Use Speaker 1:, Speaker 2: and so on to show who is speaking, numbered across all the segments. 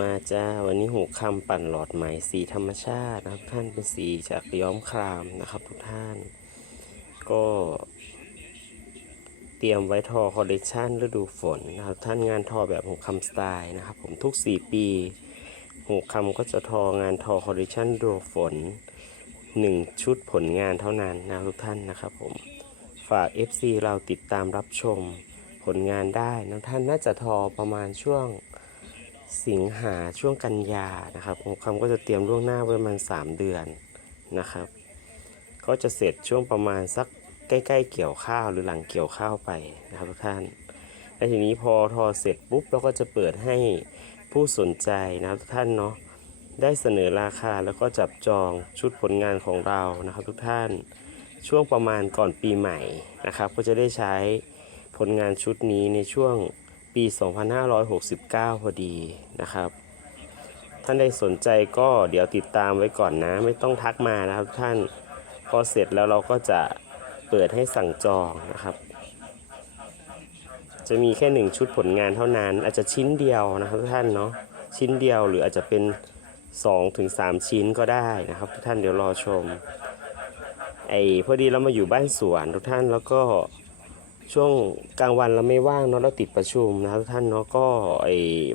Speaker 1: มาจ้าวันนี้หูคำปั่นหลอดไหมสีธรรมชาตินะครับท่านเป็นสีจากย้อมครามนะครับทุกท่าน ก็เตรียมไว้ทอคอลเลคชันฤดูฝนนะครับท่านงานทอแบบหูคำสไตล์นะครับผมทุก 4 ปีหูคำก็จะทองานทอคอลเลคชันฤดูฝน 1 ชุดผลงานเท่านั้นนะทุกท่านนะครับผมฝาก FC เราติดตามรับชมผลงานได้นะท่านน่าจะทอประมาณช่วง สิงหาช่วงกันยานะครับผมคำก็จะเตรียมล่วงหน้าไว้ประมาณ 3 เดือนนะครับ ก็จะเสร็จช่วงประมาณสักใกล้ๆเกี่ยวข้าวหรือหลังเกี่ยวข้าวไปนะครับทุกท่านและทีนี้พอทอเสร็จปุ๊บเราก็จะเปิดให้ผู้สนใจนะทุกท่านเนาะได้เสนอราคาแล้วก็จับจองชุดผลงานของเรานะครับ ทุกท่านช่วงประมาณก่อนปีใหม่นะครับ ก็จะได้ใช้ผลงานชุดนี้ในช่วง 2569 พอดีนะครับ ท่านใดสนใจก็เดี๋ยวติดตามไว้ก่อนนะ ไม่ต้องทักมานะครับท่านพอเสร็จแล้วเราก็จะเปิดให้สั่งจองนะครับ จะมีแค่หนึ่งชุดผลงานเท่านั้น อาจจะชิ้นเดียวนะครับทุกท่านเนาะชิ้นเดียวหรืออาจจะเป็น2-3ถึง3ชิ้นก็ได้นะครับทุกท่านเดี๋ยวรอชมไอ้พอดีเรามาอยู่บ้านสวนทุกท่านแล้วก็ ช่วงกลางวันเราไม่ว่างเนาะเราติดประชุมนะครับท่านเนาะก็ไอ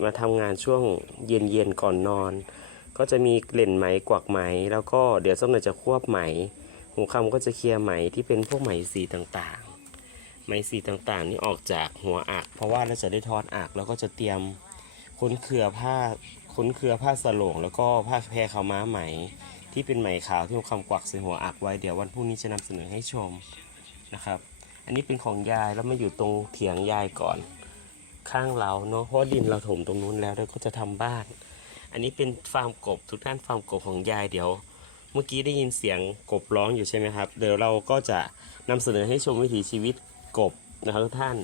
Speaker 1: มาทำงานช่วงเย็นเย็นก่อนนอน ก็จะมีเกล่นไหมกวักไหม แล้วก็เดี๋ยวสักหน่อยจะควบไหมหูคำก็จะเคลียร์ไหมที่เป็นพวกไหมสีต่างๆ ไหมสีต่างๆ นี่ออกจากหัวอัก เพราะว่าเราจะได้ทอดอักแล้วก็จะเตรียมค้นเครือผ้าค้นเครือผ้าสโลงแล้วก็ผ้าแพรขาวม้าไหม ที่เป็นไหมขาวที่หูคำกวักใส่หัวอักไว้เดี๋ยววันพรุ่งนี้จะนำเสนอให้ชมนะครับ อันนี้เป็นของยายแล้วมาอยู่ตรงเถียงยายก่อน ข้างเราเนาะเพราะดินเราถมตรงนู้นแล้วแล้วก็จะทำบ้าน อันนี้เป็นฟาร์มกบทุกท่านฟาร์มกบของยายเดี๋ยว เมื่อกี้ได้ยินเสียงกบร้องอยู่ใช่ไหมครับ เดี๋ยวเราก็จะนำเสนอให้ชมวิถีชีวิตกบนะครับทุกท่าน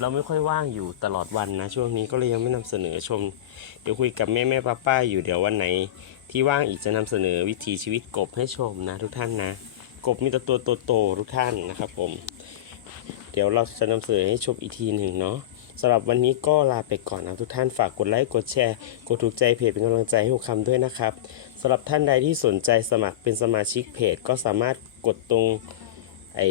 Speaker 1: เราไม่ค่อยว่างอยู่ตลอดวันนะ ช่วงนี้ก็เลยยังไม่นำเสนอชม เดี๋ยวคุยกับแม่แม่ป้าป้าอยู่เดี๋ยววันไหน ที่ว่างอีกจะนำเสนอวิถีชีวิตกบให้ชมนะ ทุกท่านนะ กบมีแต่ตัวโตๆทุกท่านนะครับผม เดี๋ยวเราจะนำเสนอให้ชมอีกทีหนึ่งเนาะสำหรับวันนี้ก็ลาไปก่อนนะทุกท่านฝากกดไลค์กดแชร์กดถูกใจเพจเป็นกำลังใจให้หัวคำด้วยนะครับสำหรับท่านใดที่สนใจสมัครเป็นสมาชิกเพจก็สามารถกดตรงไอ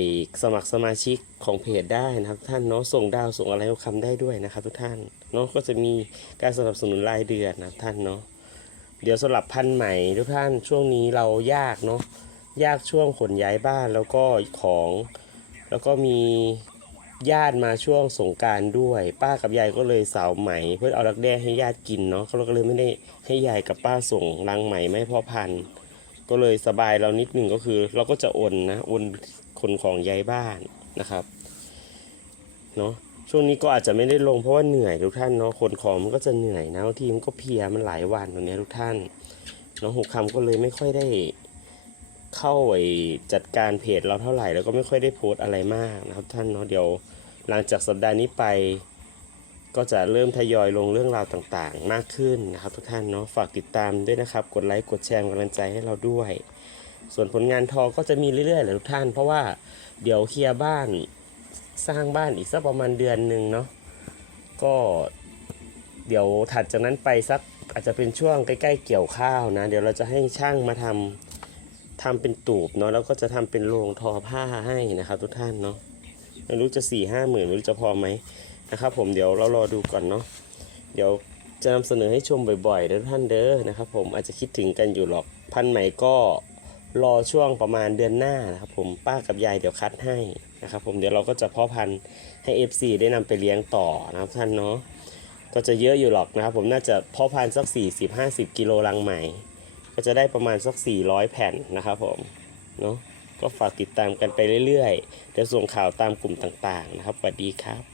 Speaker 1: สมัครสมาชิกของเพจได้นะครับท่านเนาะส่งดาวส่งอะไรหัวคำได้ด้วยนะครับทุกท่านเนาะก็จะมีการสนับสนุนรายเดือนนะท่านเนาะเดี๋ยวสำหรับพันใหม่ทุกท่านช่วงนี้เรายากเนาะยากช่วงขนย้ายบ้านแล้วก็ของ แล้วก็มี ญาติมาช่วงสงการด้วย ป้ากับยายก็เลยสาวไหม เพื่อเอารักแด้ให้ญาติกินเนาะเขาก็เลยไม่ได้ให้ยายกับป้าส่งรังไหมไม่พอพันก็เลยสบายเรานิดหนึ่งก็คือ เราก็จะโอนนะโอนคนของยายบ้านนะครับเนาะช่วงนี้ก็อาจจะไม่ได้ลงเพราะว่าเหนื่อยทุกท่านเนาะคนของมันก็จะเหนื่อยนะบางทีมันก็เพียมันหลายวันตรงนี้ทุกท่านเนาะหกคำก็เลยไม่ค่อยได้ เข้าไอจัดการเพจเราเท่าไหร่แล้วก็ไม่ค่อยได้โพสต์อะไรมากนะครับ ท่านเนาะเดี๋ยวหลังจากสัปดาห์นี้ไป ก็จะเริ่มทยอยลงเรื่องราวต่างๆ มากขึ้นนะครับทุกท่านเนาะฝากติดตามด้วยนะครับ กดไลค์กดแชร์กำลังใจให้เราด้วย ส่วนผลงานทอก็จะมีเรื่อยๆแหละทุกท่าน เพราะว่าเดี๋ยวเคลียร์บ้านสร้างบ้านอีกสักประมาณเดือนหนึ่งเนาะก็เดี๋ยวถัดจากนั้นไปสักอาจจะเป็นช่วงใกล้ ๆ เกี่ยวข้าวนะ เดี๋ยวเราจะให้ช่างมาทำ ทำเป็นตูบเนาะแล้วก็จะทำเป็นโรงทอผ้าให้นะครับ ทุกท่านเนาะไม่รู้จะสี่ห้าหมื่นไม่รู้จะพอไหมนะครับผมเดี๋ยวเรารอดูก่อนเนาะเดี๋ยวจะนำเสนอให้ชมบ่อยๆเด้อทุกท่านเด้อนะครับ ผมอาจจะคิดถึงกันอยู่หรอกพันใหม่ก็รอช่วงประมาณเดือนหน้านะครับผมป้ากับยายเดี๋ยวคัดให้นะครับผมเดี๋ยวเราก็จะพาะพันธุ์ให้ FC ได้นำไปเลี้ยงต่อนะครับท่านเนาะก็จะเยอะอยู่หรอกนะครับผมน่าจะพาะพันธุ์สัก 40-50 กิโลรังใหม่ ก็จะได้ประมาณสัก 400 แผ่นนะครับผมเนาะก็ฝากติดตามกันไปเรื่อยๆเดี๋ยวส่งข่าวตามกลุ่มต่างๆนะครับสวัสดีครับ